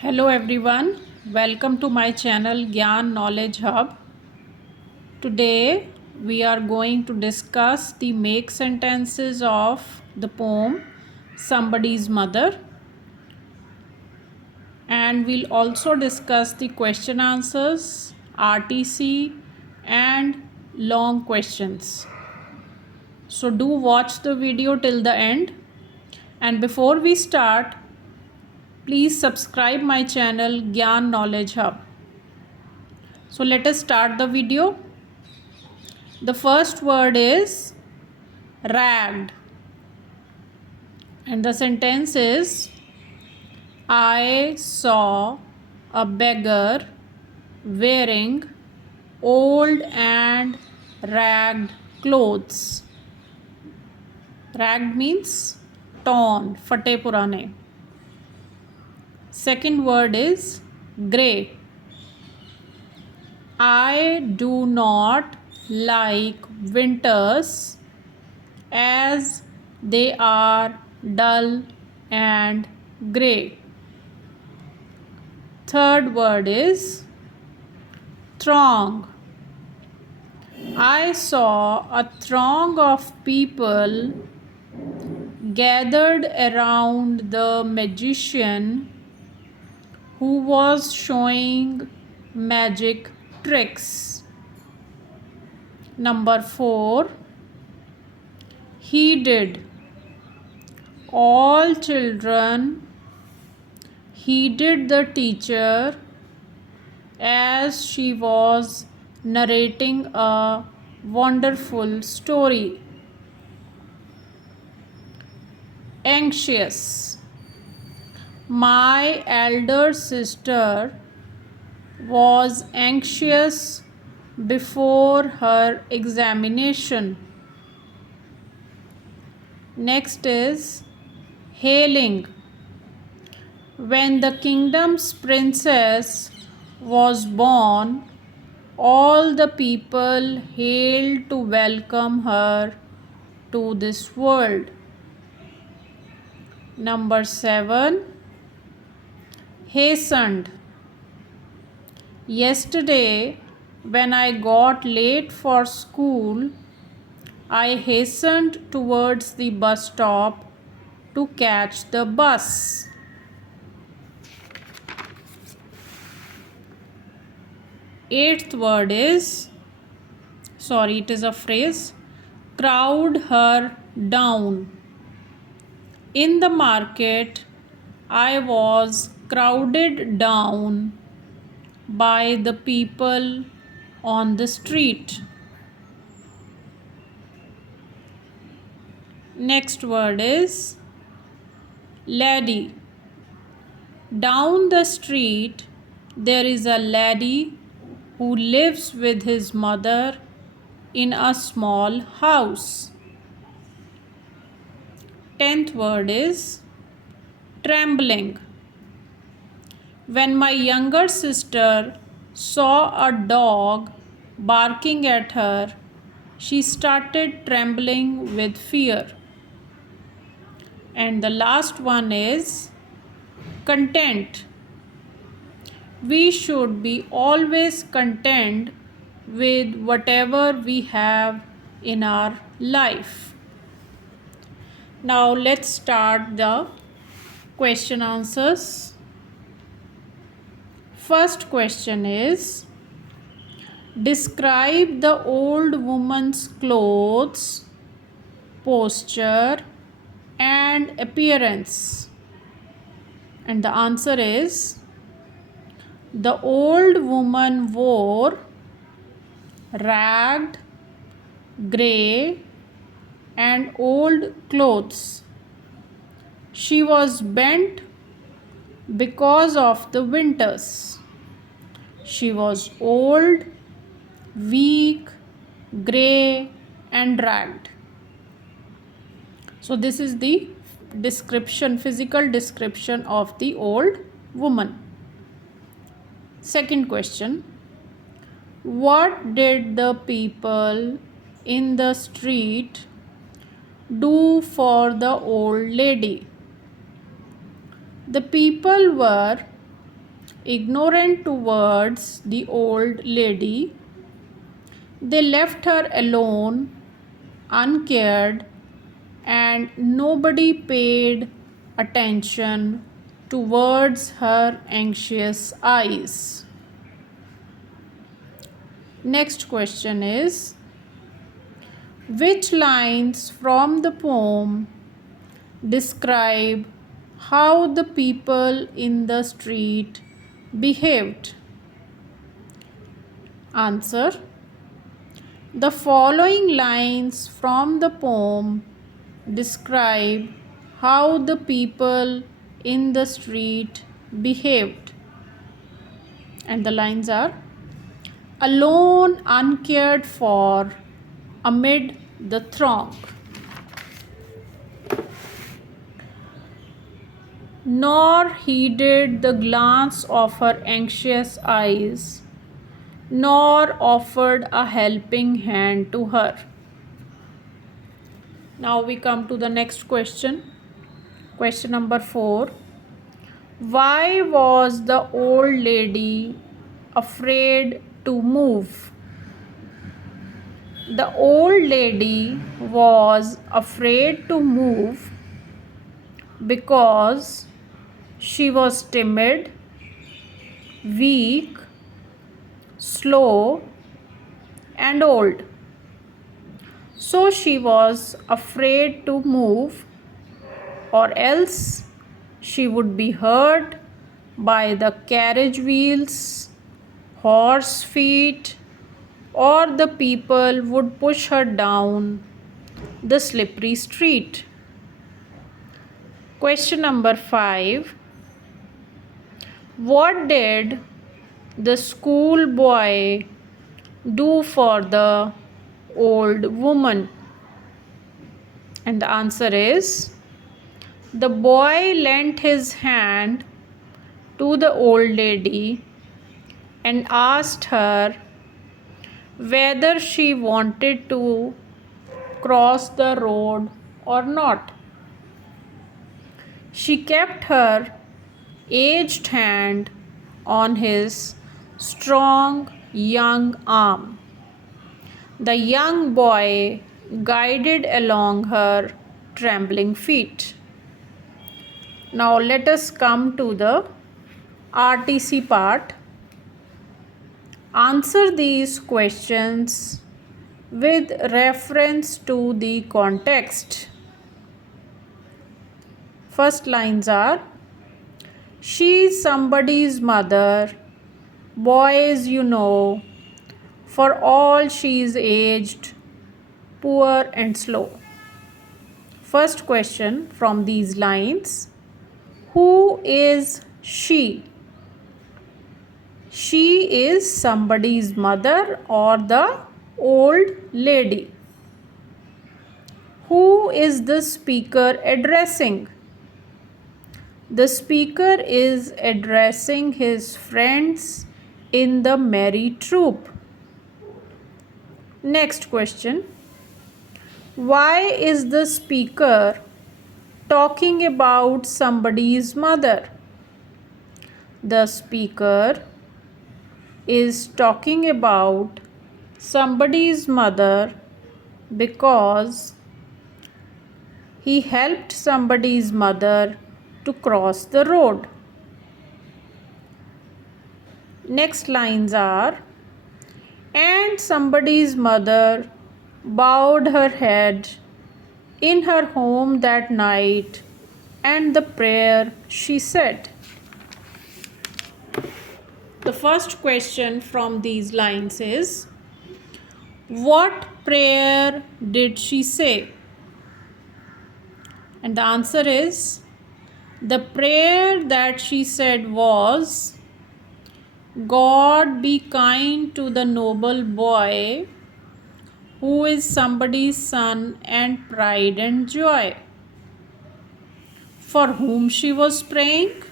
Hello everyone, welcome to my channel Gyan Knowledge Hub. Today we are going to discuss the make sentences of the poem Somebody's Mother, and we'll also discuss the question answers, RTC and long questions. So do watch the video till the end, and before we start, please subscribe my channel Gyan Knowledge Hub. So let us start the video. The first word is ragged, and the sentence is I saw a beggar wearing old and ragged clothes. Ragged means torn, fate purane. Second word is grey. I do not like winters as they are dull and grey. Third word is throng. I saw a throng of people gathered around the magician who was showing magic tricks. Number 4, he did. All children heeded the teacher as she was narrating a wonderful story. Anxious. My elder sister was anxious before her examination. Next is hailing. When the kingdom's princess was born, all the people hailed to welcome her to this world. Number 7, hastened. Yesterday, when I got late for school, I hastened towards the bus stop to catch the bus. Eighth word is, it is a phrase, crowd her down. In the market, I was crowded down by the people on the street. Next word is laddie. Down the street, there is a laddie who lives with his mother in a small house. 10th word is trembling. When my younger sister saw a dog barking at her, she started trembling with fear. And the last one is content. We should be always content with whatever we have in our life. Now let's start the question answers. First question is, describe the old woman's clothes, posture and appearance. And the answer is, the old woman wore ragged, grey and old clothes. She was bent because of the winters. She was old, weak, grey and ragged. So this is the physical description of the old woman. Second question, what did the people in the street do for the old lady? The people were ignorant towards the old lady. They left her alone, uncared, and nobody paid attention towards her anxious eyes. Next question is, which lines from the poem describe how the people in the street behaved? Answer. The following lines from the poem describe how the people in the street behaved. And the lines are: alone, uncared for, amid the throng. Nor heeded the glance of her anxious eyes, nor offered a helping hand to her. Now we come to the next question. Question number 4. Why was the old lady afraid to move? The old lady was afraid to move because she was timid, weak, slow, and old. So she was afraid to move, or else she would be hurt by the carriage wheels, horse feet, or the people would push her down the slippery street. Question number 5. What did the schoolboy do for the old woman? And the answer is, the boy lent his hand to the old lady and asked her whether she wanted to cross the road or not. She kept her aged hand on his strong young arm. The young boy guided along her trembling feet. Now let us come to the RTC part. Answer these questions with reference to the context. First lines are: she's somebody's mother, boys you know, for all she's aged, poor and slow. First question from these lines: who is she? She is somebody's mother or the old lady. Who is the speaker addressing? The speaker is addressing his friends in the merry troop. Next question. Why is the speaker talking about somebody's mother? The speaker is talking about somebody's mother because he helped somebody's mother to cross the road. Next lines are: and somebody's mother bowed her head in her home that night, and the prayer she said. The first question from these lines is: what prayer did she say? And the answer is, the prayer that she said was, God be kind to the noble boy who is somebody's son and pride and joy. For whom she was praying?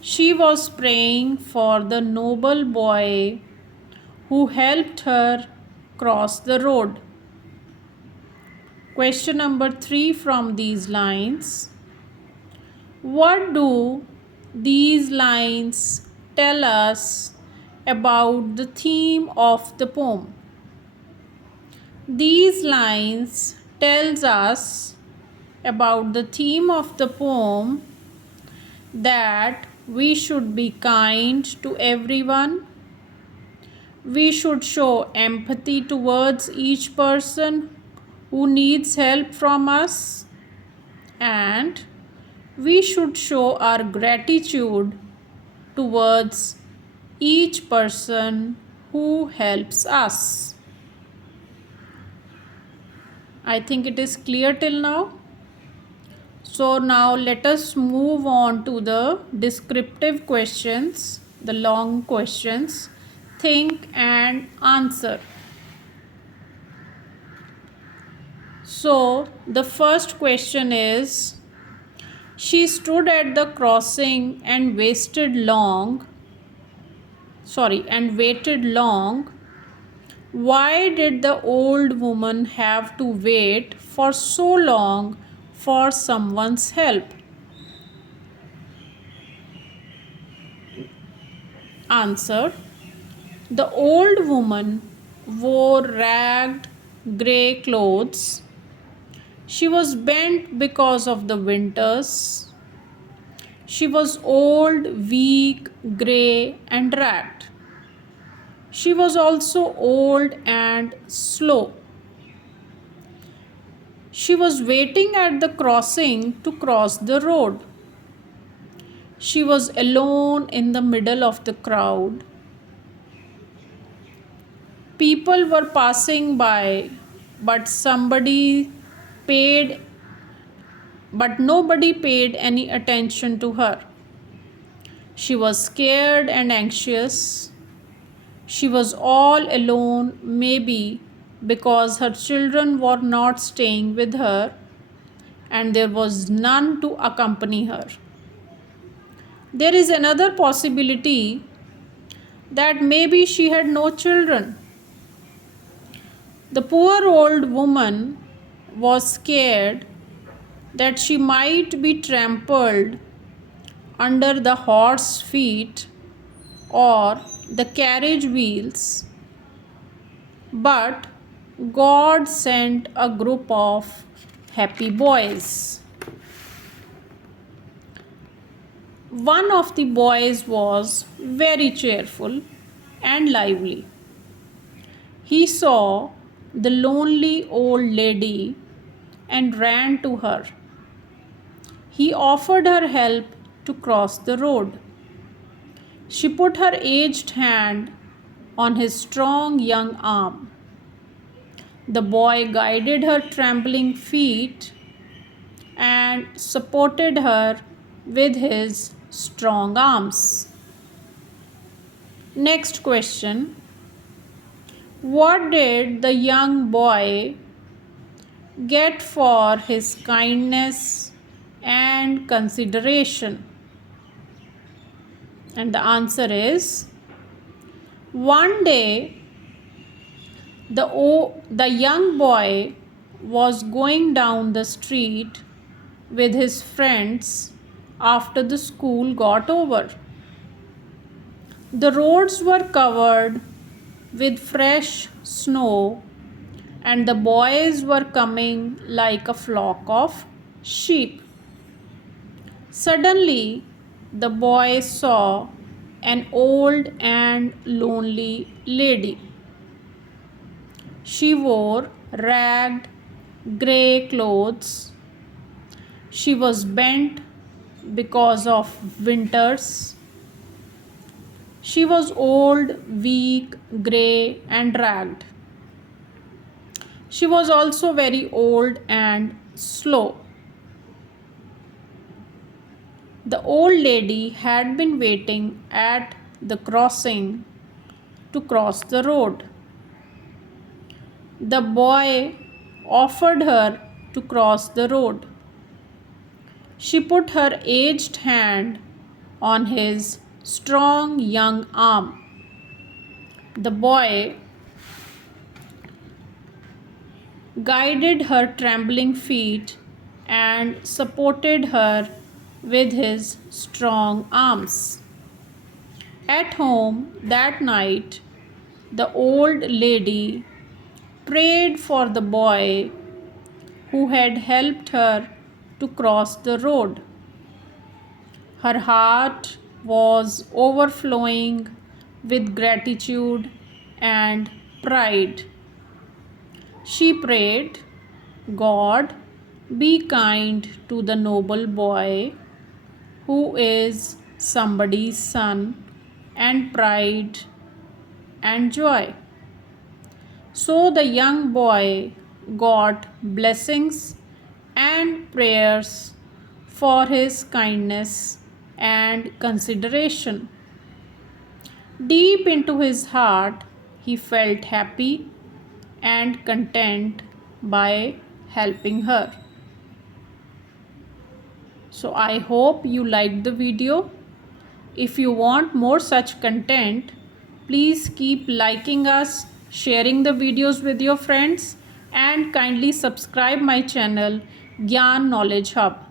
She was praying for the noble boy who helped her cross the road. Question number 3 from these lines: what do These lines tell us about the theme of the poem. These lines tells us about the theme of the poem, that we should be kind to everyone. We should show empathy towards each person who needs help from us, and we should show our gratitude towards each person who helps us. I think it is clear till now. So now let us move on to the descriptive questions, the long questions. Think and answer. So the first question is, she stood at the crossing and waited long. Why did the old woman have to wait for so long for someone's help? Answer. The old woman wore ragged grey clothes. She was bent because of the winters. She was old, weak, grey, and ragged. She was also old and slow. She was waiting at the crossing to cross the road. She was alone in the middle of the crowd. People were passing by, but nobody paid any attention to her. She was scared and anxious. She was all alone, maybe because her children were not staying with her and there was none to accompany her. There is another possibility that maybe she had no children. The poor old woman was scared that she might be trampled under the horse feet or the carriage wheels, but God sent a group of happy boys. One of the boys was very cheerful and lively. He saw the lonely old lady and ran to her. He offered her help to cross the road. She put her aged hand on his strong young arm. The boy guided her trembling feet and supported her with his strong arms. Next question. What did the young boy get for his kindness and consideration? And the answer is, one day the young boy was going down the street with his friends after the school got over. The roads were covered with fresh snow and the boys were coming like a flock of sheep. Suddenly, the boy saw an old and lonely lady. She wore ragged grey clothes. She was bent because of winters. She was old, weak, grey, and ragged. She was also very old and slow. The old lady had been waiting at the crossing to cross the road. The boy offered her to cross the road. She put her aged hand on his strong young arm. The boy guided her trembling feet and supported her with his strong arms. At home that night, the old lady prayed for the boy who had helped her to cross the road. Her heart was overflowing with gratitude and pride. She prayed, God, be kind to the noble boy who is somebody's son and pride and joy. So the young boy got blessings and prayers for his kindness and consideration. Deep into his heart, he felt happy and content by helping her. So I hope you liked the video. If you want more such content, please keep liking us, sharing the videos with your friends, and kindly subscribe my channel Gyan Knowledge Hub.